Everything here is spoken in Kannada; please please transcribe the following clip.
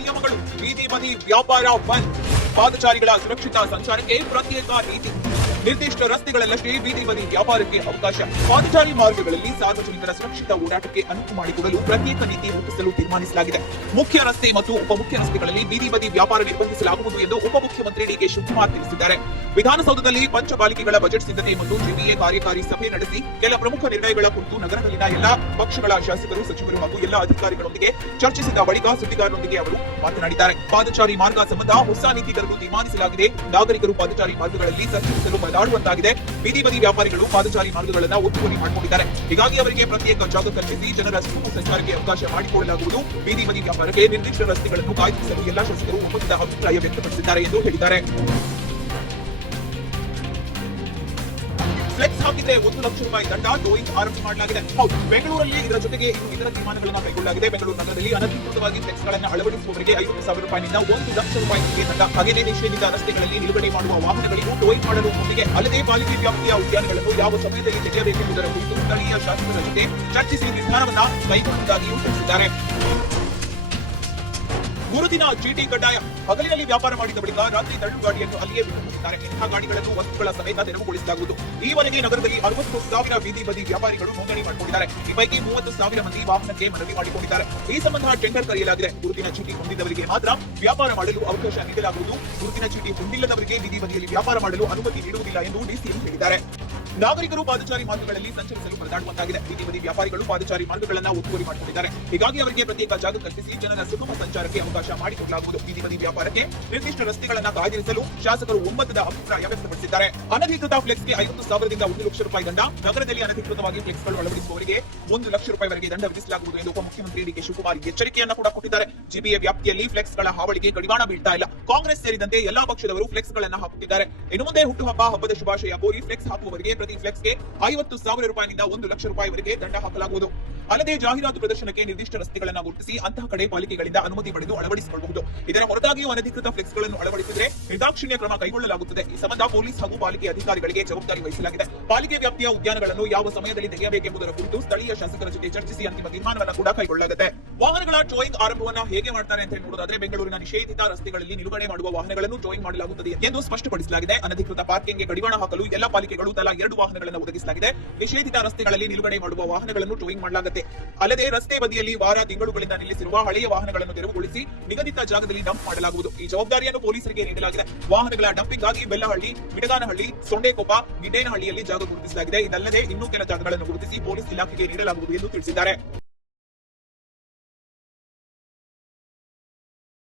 ನಿಯಮಗಳು, ಬೀದಿ ಬದಿ ವ್ಯಾಪಾರ ಬಂದ್, ಪಾದಚಾರಿಗಳ ಸುರಕ್ಷಿತ ಸಂಚಾರಕ್ಕೆ ಪ್ರತ್ಯೇಕ ನೀತಿ, ನಿರ್ದಿಷ್ಟ ರಸ್ತೆಗಳಲ್ಲಷ್ಟೇ ಬೀದಿ ಬದಿ ವ್ಯಾಪಾರಕ್ಕೆ ಅವಕಾಶ, ಪಾದಚಾರಿ ಮಾರ್ಗಗಳಲ್ಲಿ ಸಾರ್ವಜನಿಕರ ಸುರಕ್ಷಿತ ಓಡಾಟಕ್ಕೆ ಅನುವು ಮಾಡಿಕೊಡಲು ಪ್ರತ್ಯೇಕ ನೀತಿ ರೂಪಿಸಲು ತೀರ್ಮಾನಿಸಲಾಗಿದೆ. ಮುಖ್ಯ ರಸ್ತೆ ಮತ್ತು ಉಪಮುಖ್ಯ ರಸ್ತೆಗಳಲ್ಲಿ ಬೀದಿ ಬದಿ ವ್ಯಾಪಾರ ನಿರ್ಬಂಧಿಸಲಾಗುವುದು ಎಂದು ಉಪಮುಖ್ಯಮಂತ್ರಿ ಡಿಕೆ ಶಿವಕುಮಾರ್ ತಿಳಿಸಿದ್ದಾರೆ. ವಿಧಾನಸೌಧದಲ್ಲಿ ಪಂಚಪಾಲಿಕೆಗಳ ಬಜೆಟ್ ಸಿದ್ಧತೆ ಮತ್ತು ಜಿಬಿಎ ಕಾರ್ಯಕಾರಿ ಸಭೆ ನಡೆಸಿ ಕೆಲ ಪ್ರಮುಖ ನಿರ್ಣಯಗಳ ಕುರಿತು ನಗರದಲ್ಲಿನ ಎಲ್ಲಾ ಪಕ್ಷಗಳ ಶಾಸಕರು, ಸಚಿವರು ಹಾಗೂ ಎಲ್ಲಾ ಅಧಿಕಾರಿಗಳೊಂದಿಗೆ ಚರ್ಚಿಸಿದ ಬಳಿಕ ಸುದ್ದಿಗಾರರೊಂದಿಗೆ ಅವರು ಮಾತನಾಡಿದ್ದಾರೆ. ಪಾದಚಾರಿ ಮಾರ್ಗ ಸಂಬಂಧ ಹೊಸ ನೀತಿ ತರಲು ತೀರ್ಮಾನಿಸಲಾಗಿದೆ. ನಾಗರಿಕರು ಪಾದಚಾರಿ ಮಾರ್ಗಗಳಲ್ಲಿ ಸಂಚರಿಸಲು ಬದಲಾಗುವಂತಾಗಿದೆ. ಬೀದಿ ಬದಿ ವ್ಯಾಪಾರಿಗಳು ಪಾದಚಾರಿ ಮಾರ್ಗಗಳನ್ನು ಒತ್ತುವರಿ ಮಾಡಿಕೊಂಡಿದ್ದಾರೆ. ಹೀಗಾಗಿ ಅವರಿಗೆ ಪ್ರತ್ಯೇಕ ಜಾಗ ಕಲ್ಪಿಸಿ ಜನರ ಸುಗಮ ಸಂಚಾರಕ್ಕೆ ಅವಕಾಶ ಮಾಡಿಕೊಡಲಾಗುವುದು. ಬೀದಿ ಬದಿ ವ್ಯಾಪಾರಕ್ಕೆ ನಿರ್ದಿಷ್ಟ ರಸ್ತೆಗಳನ್ನು ಕಾಯ್ದಿರಿಸಲು ಎಲ್ಲಾ ಶಾಸಕರು ಒಮ್ಮತದ ಅಭಿಪ್ರಾಯ ವ್ಯಕ್ತಪಡಿಸಿದ್ದಾರೆ ಎಂದು ಹೇಳಿದ್ದಾರೆ. ಫ್ಲೆಕ್ಸ್ ಹಾಕಿದ್ರೆ 1 ಲಕ್ಷ ರೂಪಾಯಿ ದಂಡ, ಟೋಯಿಂಗ್ ಆರಂಭ ಮಾಡಲಾಗಿದೆ. ಹೌದು, ಬೆಂಗಳೂರಲ್ಲಿ ಇದರ ಜೊತೆಗೆ ಇನ್ನು ಇತರ ತೀರ್ಮಾನಗಳನ್ನು ಕೈಗೊಳ್ಳಲಾಗಿದೆ. ಬೆಂಗಳೂರು ನಗರದಲ್ಲಿ ಅನಧಿಕೃತವಾಗಿ ಫ್ಲೆಕ್ಸ್ಗಳನ್ನು ಅಳವಡಿಸುವವರಿಗೆ 5,000 ರೂಪಾಯಿನಿಂದ 1 ಲಕ್ಷ ರೂಪಾಯಿ ದಂಡ, ಹಾಗೆಯೇ ನಿಷೇಧಿತ ರಸ್ತೆಗಳಲ್ಲಿ ನಿಲುಗಡೆ ಮಾಡುವ ವಾಹನಗಳಿಗೂ ಟೋಯಿಂಗ್ ಮಾಡಲು ಒಪ್ಪಿಗೆ. ಅಲ್ಲದೆ ಪಾಲಿಕೆ ವ್ಯಾಪ್ತಿಯ ಉದ್ಯಾನಗಳನ್ನು ಯಾವ ಸಮಯದಲ್ಲಿ ತೆಗೆಯಬೇಕೆಂಬುದರ ಕುರಿತು ಸ್ಥಳೀಯ ಶಾಸಕರ ಜೊತೆ ಚರ್ಚಿಸಿ ನಿರ್ಧಾರವನ್ನ ಕೈಗೊಳ್ಳುವುದಾಗಿಯೂ ತಿಳಿಸಿದ್ದಾರೆ. ಗುರುತಿನ ಚೀಟಿ ಕಡ್ಡಾಯ. ಹಗಲಿನಲ್ಲಿ ವ್ಯಾಪಾರ ಮಾಡಿದ ಬಳಿಕ ರಾತ್ರಿ ತಳ್ಳುಗಾಡಿಯನ್ನು ಅಲ್ಲಿಯೇ ಬಿಟ್ಟುಬಿಟ್ಟಿದ್ದಾರೆ. ಇಂತಹ ಗಾಡಿಗಳನ್ನು ವಸ್ತುಗಳ ಸಮೇತ ತೆರವುಗೊಳಿಸಲಾಗುವುದು. ಈವರೆಗೆ ನಗರದಲ್ಲಿ 60,000 ಬೀದಿ ಬದಿ ವ್ಯಾಪಾರಿಗಳು ನೋಂದಣಿ ಮಾಡಿಕೊಂಡಿದ್ದಾರೆ. ಈ ಪೈಕಿ 30,000 ಮಂದಿ ವಾಹನಕ್ಕೆ ಮನವಿ ಮಾಡಿಕೊಂಡಿದ್ದಾರೆ. ಈ ಸಂಬಂಧ ಟೆಂಡರ್ ಕರೆಯಲಾಗಿದೆ. ಗುರುತಿನ ಚೀಟಿ ಹೊಂದಿದವರಿಗೆ ಮಾತ್ರ ವ್ಯಾಪಾರ ಮಾಡಲು ಅವಕಾಶ ನೀಡಲಾಗುವುದು. ಗುರುತಿನ ಚೀಟಿ ಹೊಂದಿಲ್ಲದವರಿಗೆ ಬೀದಿ ಬದಿಯಲ್ಲಿ ವ್ಯಾಪಾರ ಮಾಡಲು ಅನುಮತಿ ನೀಡುವುದಿಲ್ಲ ಎಂದು ಡಿಸಿಎಂ ಹೇಳಿದ್ದಾರೆ. ನಾಗರಿಕರು ಪಾದಚಾರಿ ಮಾರ್ಗಗಳಲ್ಲಿ ಸಂಚರಿಸಲು ಪರದಾಡುವಂತಾಗಿದೆ. ಬೀದಿ ಬದಿ ವ್ಯಾಪಾರಿಗಳು ಪಾದಚಾರಿ ಮಾರ್ಗಗಳನ್ನು ಒತ್ತುವರಿ ಮಾಡಿಕೊಂಡಿದ್ದಾರೆ. ಹೀಗಾಗಿ ಅವರಿಗೆ ಪ್ರತ್ಯೇಕ ಜಾಗ ಕಲ್ಪಿಸಿ ಜನರ ಸುಗಮ ಸಂಚಾರಕ್ಕೆ ಅವಕಾಶ ಮಾಡಿಕೊಡಲಾಗುವುದು. ಬೀದಿ ಬದಿ ವ್ಯಾಪಾರಕ್ಕೆ ನಿರ್ದಿಷ್ಟ ರಸ್ತೆಗಳನ್ನು ಕಾಯ್ದಿರಿಸಲು ಶಾಸಕರು ಒಮ್ಮತದ ಅಭಿಪ್ರಾಯ ವ್ಯಕ್ತಪಡಿಸಿದ್ದಾರೆ. ಅನಧಿಕೃತ ಫ್ಲೆಕ್ಸ್ಗೆ 50,000 ದಿಂದ 1 ಲಕ್ಷ ರೂಪಾಯಿ ದಂಡ, ನಗರದಲ್ಲಿ ಅನಧಿಕೃತವಾಗಿ ಫ್ಲೆಕ್ಸ್ಗಳು ಅಳವಡಿಸುವವರಿಗೆ 1 ಲಕ್ಷ ರೂಪಾಯಿವರೆಗೆ ದಂಡ ವಿಧಿಸಲಾಗುವುದು ಎಂದು ಉಪಮುಖ್ಯಮಂತ್ರಿ ಡಿಕೆ ಶಿವಕುಮಾರ್ ಎಚ್ಚರಿಕೆಯನ್ನು ಕೂಡ ಕೊಟ್ಟಿದ್ದಾರೆ. ಜಿಬಿಎ ವ್ಯಾಪ್ತಿಯಲ್ಲಿ ಫ್ಲೆಕ್ಸ್ಗಳ ಹಾವಳಿಗೆ ಕಡಿವಾಣ ಬೀಳ್ತಾ ಇಲ್ಲ. ಕಾಂಗ್ರೆಸ್ ಸೇರಿದಂತೆ ಎಲ್ಲಾ ಪಕ್ಷದವರು ಫ್ಲೆಕ್ಸ್ಗಳನ್ನು ಹಾಕುತ್ತಿದ್ದಾರೆ. ಇನ್ನು ಮುಂದೆ ಹುಟ್ಟುಹಬ್ಬ, ಹಬ್ಬದ ಶುಭಾಶಯ ಕೋರಿ ಫ್ಲೆಕ್ಸ್ ಹಾಕುವವರಿಗೆ ಪ್ರತಿ ಫ್ಲೆಕ್ಸ್ಗೆ 50,000 ರೂಪಾಯಿನಿಂದ 1 ಲಕ್ಷ ರೂಪಾಯಿವರೆಗೆ ದಂಡ ಹಾಕಲಾಗುವುದು. ಅಲ್ಲದೆ ಜಾಹೀರಾತು ಪ್ರದರ್ಶನಕ್ಕೆ ನಿರ್ದಿಷ್ಟ ರಸ್ತೆಗಳನ್ನು ಗುರುತಿಸಿ ಅಂತಹ ಕಡೆ ಪಾಲಿಕೆಗಳಿಂದ ಅನುಮತಿ ಪಡೆದು ಅಳವಡಿಸಿಕೊಳ್ಳಬಹುದು. ಇದರ ಹೊರತಾಗಿಯೂ ಅನಧಿಕೃತ ಫ್ಲೆಕ್ಸ್ಗಳನ್ನು ಅಳವಡಿಸಿದರೆ ನಿರ್ದಾಕ್ಷಿಣ್ಯ ಕ್ರಮ ಕೈಗೊಳ್ಳಲಾಗುತ್ತದೆ. ಈ ಸಂಬಂಧ ಪೊಲೀಸ್ ಹಾಗೂ ಪಾಲಿಕೆ ಅಧಿಕಾರಿಗಳಿಗೆ ಜವಾಬ್ದಾರಿ ವಹಿಸಲಾಗಿದೆ. ಪಾಲಿಕೆ ವ್ಯಾಪ್ತಿಯ ಉದ್ಯಾನಗಳನ್ನು ಯಾವ ಸಮಯದಲ್ಲಿ ತೆಗೆಯಬೇಕೆಂಬುದರ ಕುರಿತು ಸ್ಥಳೀಯ ಶಾಸಕರ ಜೊತೆ ಚರ್ಚಿಸಿ ಅಂತಿಮ ತೀರ್ಮಾನವನ್ನು ಕೂಡ ಕೈಗೊಳ್ಳಲಾಗುತ್ತೆ. ವಾಹನಗಳ ಟೋಯಿಂಗ್ ಆರಂಭವನ್ನು ಹೇಗೆ ಮಾಡ್ತಾರೆ ಅಂತ ನೋಡೋದಾದ್ರೆ, ಬೆಂಗಳೂರಿನ ನಿಷೇಧಿತ ರಸ್ತೆಗಳಲ್ಲಿ ನಿಲುಗಡೆ ಮಾಡುವ ವಾಹನಗಳನ್ನು ಟೋಯಿಂಗ್ ಮಾಡಲಾಗುತ್ತದೆ ಎಂದು ಸ್ಪಷ್ಟಪಡಿಸಲಾಗಿದೆ. ಅನಧಿಕೃತ ಪಾರ್ಕಿಂಗ್ಗೆ ಕಡಿವಾಣ ಹಾಕಲು ಎಲ್ಲಾ ಪಾಲಿಕೆಗಳು ತಲಾ 2 ವಾಹನಗಳನ್ನು ಒದಗಿಸಲಾಗಿದೆ. ನಿಷೇಧಿತ ರಸ್ತೆಗಳಲ್ಲಿ ನಿಲುಗಡೆ ಮಾಡುವ ವಾಹನಗಳನ್ನು ಟೋಯಿಂಗ್ ಮಾಡಲಾಗುತ್ತೆ. ಅಲ್ಲದೆ ರಸ್ತೆ ಬದಿಯಲ್ಲಿ ವಾರ ತಿಂಗಳುಗಳಿಂದ ನಿಲ್ಲಿಸಿರುವ ಹಳೆಯ ವಾಹನಗಳನ್ನು ತೆರವುಗೊಳಿಸಿ ನಿಗದಿತ ಜಾಗದಲ್ಲಿ ಡಂಪ್ ಮಾಡಲಾಗುವುದು. ಈ ಜವಾಬ್ದಾರಿಯನ್ನು ಪೊಲೀಸರಿಗೆ ನೀಡಲಾಗಿದೆ. ವಾಹನಗಳ ಡಂಪಿಂಗ್ಗಾಗಿ ಬೆಲ್ಲಹಳ್ಳಿ, ಬಿಡಗಾನಹಳ್ಳಿ, ಸೊಂಡೇಕೊಪ್ಪ, ಗಿಡ್ಡೇನಹಳ್ಳಿಯಲ್ಲಿ ಜಾಗ ಗುರುತಿಸಲಾಗಿದೆ. ಇದಲ್ಲದೆ ಇನ್ನೂ ಕೆಲ ಜಾಗಗಳನ್ನು ಗುರುತಿಸಿ ಪೊಲೀಸ್ ಇಲಾಖೆಗೆ ನೀಡಲಾಗುವುದು ಎಂದು ತಿಳಿಸಿದ್ದಾರೆ.